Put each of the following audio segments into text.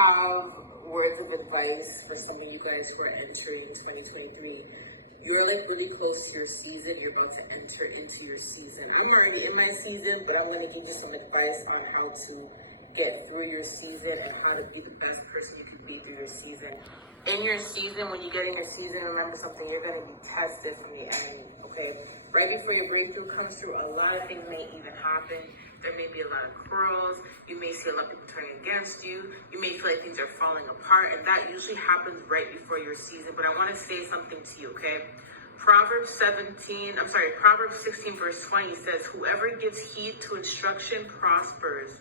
have words of advice for some of you guys who are entering 2023. You're like really close to your season. You're about to enter into your season. I'm already in my season, but I'm going to give you some advice on how to get through your season and how to be the best person you can be through your season. In your season, when you get in your season, remember something, you're going to be tested from the enemy, okay? Right before your breakthrough comes through, a lot of things may even happen. There may be a lot of quarrels. You may see a lot of people turning against you. You may feel like things are falling apart, and that usually happens right before your season. But I want to say something to you, okay? Proverbs 16 verse 20 says, whoever gives heed to instruction prospers,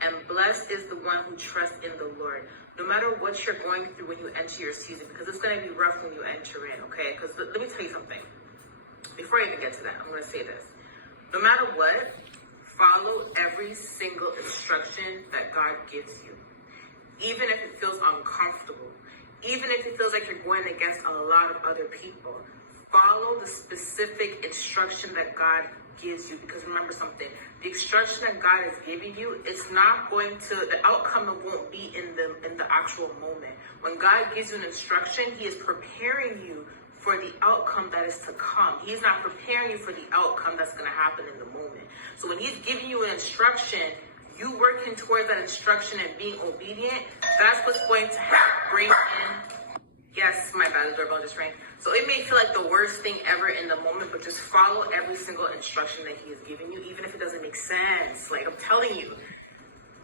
and blessed is the one who trusts in the Lord. No matter what you're going through when you enter your season, because it's going to be rough when you enter in, okay? Because let me tell you something. Before I even get to that, I'm going to say this. No matter what, follow every single instruction that God gives you. Even if it feels uncomfortable. Even if it feels like you're going against a lot of other people. Follow the specific instruction that God gives you. Because remember something. The instruction that God is giving you, it's not going to, the outcome won't be in the actual moment. When God gives you an instruction, He is preparing you for the outcome that is to come. He's not preparing you for the outcome that's going to happen in the moment. So when He's giving you an instruction, you working towards that instruction and being obedient, that's what's going to bring in, yes, my bad, the doorbell just rang. So it may feel like the worst thing ever in the moment, but just follow every single instruction that He is giving you, even if it doesn't make sense. Like I'm telling you,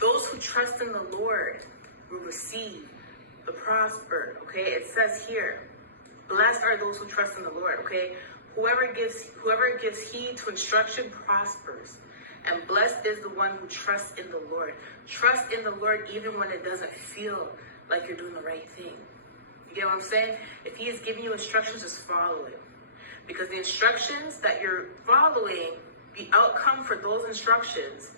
those who trust in the Lord will receive the prosper, okay? It says here, blessed are those who trust in the Lord, okay? Whoever gives heed to instruction prospers. And blessed is the one who trusts in the Lord. Trust in the Lord even when it doesn't feel like you're doing the right thing. You get what I'm saying? If He is giving you instructions, just follow it. Because the instructions that you're following, the outcome for those instructions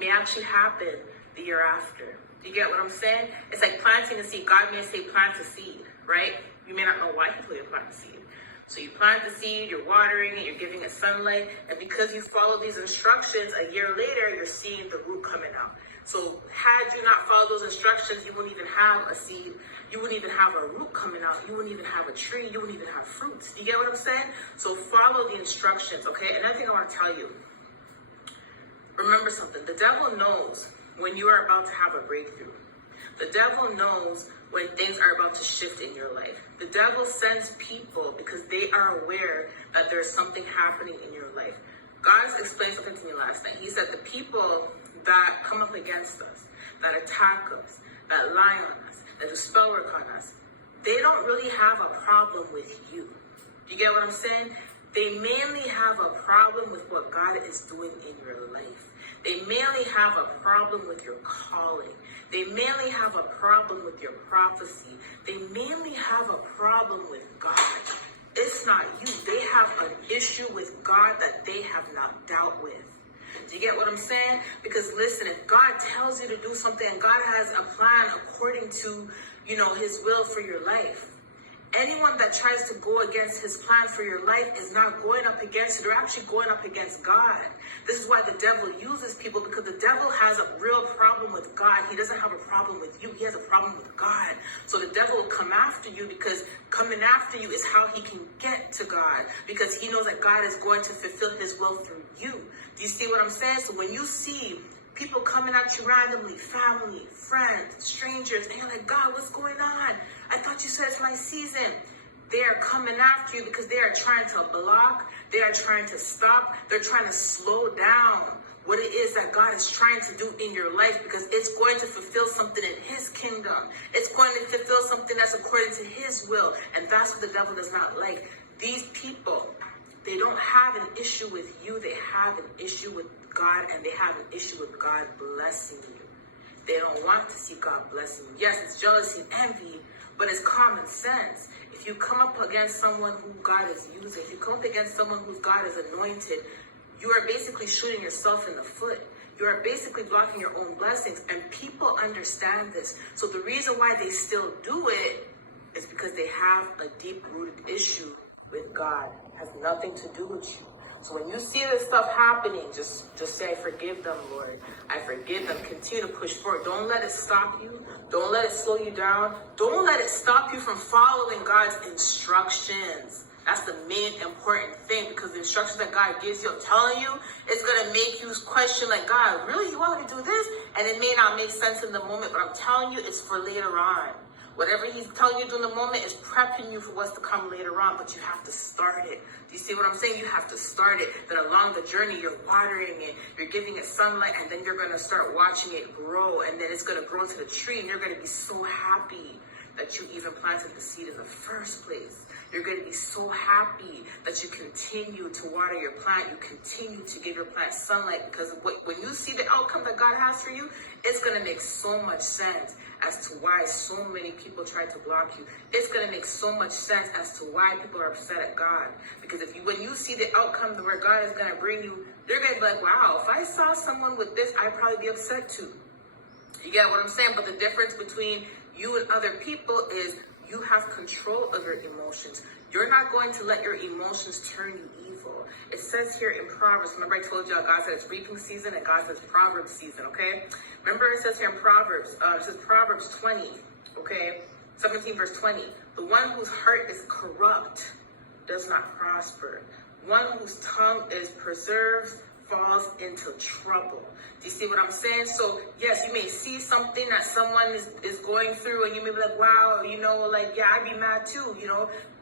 may actually happen the year after. You get what I'm saying? It's like planting a seed. God may say plant a seed, right? You may not know why He told you to plant the seed. So you plant the seed, you're watering it, you're giving it sunlight, and because you follow these instructions, a year later, you're seeing the root coming out. So had you not followed those instructions, you wouldn't even have a seed, you wouldn't even have a root coming out, you wouldn't even have a tree, you wouldn't even have fruits. You get what I'm saying? So follow the instructions, okay? Another thing I want to tell you, remember something, the devil knows when you are about to have a breakthrough. The devil knows when things are about to shift in your life. The devil sends people because they are aware that there's something happening in your life. God explained something to me last night. He said the people that come up against us, that attack us, that lie on us, that do spell work on us, they don't really have a problem with you. You get what I'm saying? They mainly have a problem with what God is doing in your life. They mainly have a problem with your calling. They mainly have a problem with your prophecy. They mainly have a problem with God. It's not you. They have an issue with God that they have not dealt with. Do you get what I'm saying? Because listen, if God tells you to do something and God has a plan according to, His will for your life, anyone that tries to go against His plan for your life is not going up against it. They're actually going up against God. This is why the devil uses people, because the devil has a real problem with God. He doesn't have a problem with you. He has a problem with God. So the devil will come after you because coming after you is how he can get to God, because he knows that God is going to fulfill His will through you. Do you see what I'm saying? So when you see people coming at you randomly, family, friends, strangers, and you're like, God, what's going on? I thought you said it's my season. They are coming after you because they are trying to block. They are trying to stop. They're trying to slow down what it is that God is trying to do in your life, because it's going to fulfill something in His kingdom. It's going to fulfill something that's according to His will. And that's what the devil does not like. These people, they don't have an issue with you. They have an issue with God, and they have an issue with God blessing you. They don't want to see God blessing you. Yes, it's jealousy and envy, but it's common sense. If you come up against someone who God is using, if you come up against someone who God is anointed, you are basically shooting yourself in the foot. You are basically blocking your own blessings, and people understand this. So the reason why they still do it is because they have a deep-rooted issue with God. It has nothing to do with you. So when you see this stuff happening, just say, I forgive them, Lord. I forgive them. Continue to push forward. Don't let it stop you. Don't let it slow you down. Don't let it stop you from following God's instructions. That's the main important thing, because the instructions that God gives you, I'm telling you, it's going to make you question, like, God, really? You want me to do this? And it may not make sense in the moment, but I'm telling you, it's for later on. Whatever he's telling you to do in the moment is prepping you for what's to come later on, but you have to start it. Do you see what I'm saying? You have to start it. Then along the journey, you're watering it, you're giving it sunlight, and then you're going to start watching it grow, and then it's going to grow into the tree, and you're going to be so happy that you even planted the seed in the first place. You're going to be so happy that you continue to water your plant. You continue to give your plant sunlight, because when you see the outcome that God has for you, it's going to make so much sense as to why so many people try to block you. It's going to make so much sense as to why people are upset at God. Because when you see the outcome where God is going to bring you, you're going to be like, wow, if I saw someone with this, I'd probably be upset too. You get what I'm saying? But the difference between you and other people is you have control of your emotions. You're not going to let your emotions turn you evil. It says here in Proverbs, remember I told y'all God said it's reaping season and God says Proverbs season, okay? Remember it says here in Proverbs, it says Proverbs 20, okay? 17 verse 20. The one whose heart is corrupt does not prosper. One whose tongue is preserved falls into trouble. Do you see what I'm saying? So yes, you may see something that someone is going through, and you may be like, wow, like, yeah, I'd be mad too,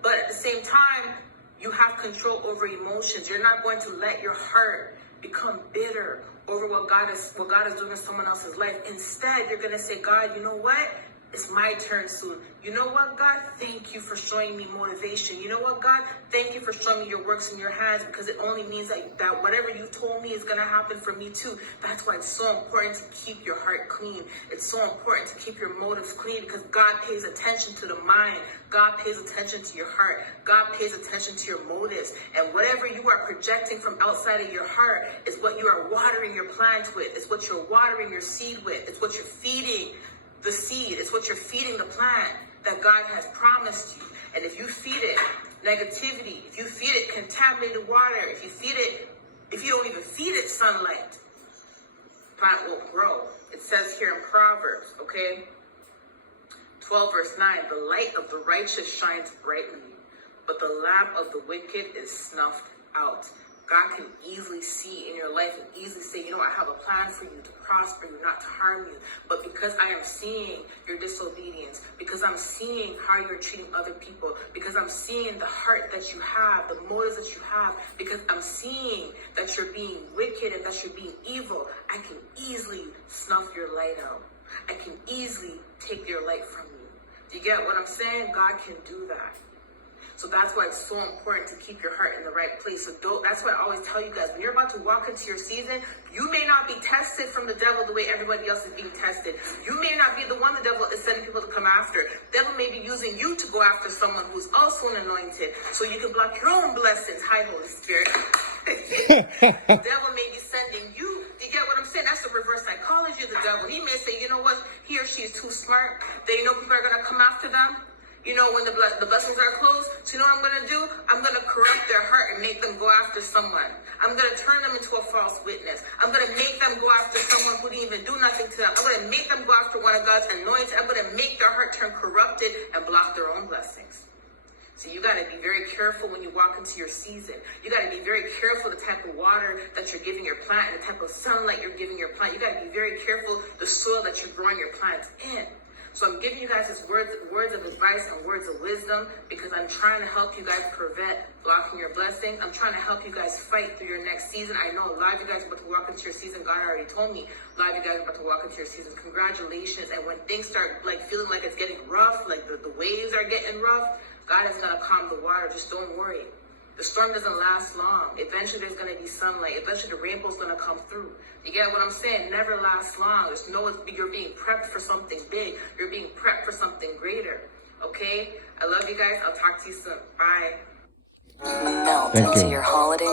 but at the same time, you have control over emotions. You're not going to let your heart become bitter over what God is doing in someone else's life. Instead, you're going to say, God, you know what? It's my turn soon. You know what, God? Thank you for showing me motivation. You know what, God? Thank you for showing me your works in your hands, because it only means that whatever you told me is going to happen for me too. That's why it's so important to keep your heart clean. It's so important to keep your motives clean, because God pays attention to the mind. God pays attention to your heart. God pays attention to your motives. And whatever you are projecting from outside of your heart is what you are watering your plant with. It's what you're watering your seed with. It's what you're feeding the seed. It's what you're feeding the plant that God has promised you. And if you feed it negativity, if you feed it contaminated water, if you don't even feed it sunlight, plant won't grow. It says here in Proverbs, okay, 12 verse 9, the light of the righteous shines brightly, but the lamp of the wicked is snuffed out. God can easily see in your life and easily say, I have a plan for you to prosper you, not to harm you. But because I am seeing your disobedience, because I'm seeing how you're treating other people, because I'm seeing the heart that you have, the motives that you have, because I'm seeing that you're being wicked and that you're being evil, I can easily snuff your light out. I can easily take your light from you. Do you get what I'm saying? God can do that. So that's why it's so important to keep your heart in the right place. So that's why I always tell you guys, when you're about to walk into your season, you may not be tested from the devil the way everybody else is being tested. You may not be the one the devil is sending people to come after. The devil may be using you to go after someone who's also an anointed, so you can block your own blessings. Hi, Holy Spirit. The devil may be sending you. You get what I'm saying? That's the reverse psychology of the devil. He may say, you know what? He or she is too smart. They know people are going to come after them. When the blessings are closed, so you know what I'm going to do? I'm going to corrupt their heart and make them go after someone. I'm going to turn them into a false witness. I'm going to make them go after someone who didn't even do nothing to them. I'm going to make them go after one of God's anointed. I'm going to make their heart turn corrupted and block their own blessings. So you got to be very careful when you walk into your season. You got to be very careful the type of water that you're giving your plant and the type of sunlight you're giving your plant. You got to be very careful the soil that you're growing your plants in. So I'm giving you guys this words of advice and words of wisdom, because I'm trying to help you guys prevent blocking your blessing. I'm trying to help you guys fight through your next season. I know a lot of you guys are about to walk into your season. God already told me a lot of you guys are about to walk into your season. Congratulations. And when things start feeling like it's getting rough, like the waves are getting rough, God is going to calm the water. Just don't worry. The storm doesn't last long. Eventually there's going to be sunlight. Eventually the rainbow's going to come through. You get what I'm saying? Never lasts long. You're being prepped for something big. You're being prepped for something greater. Okay? I love you guys. I'll talk to you soon. Bye. Melt into your holiday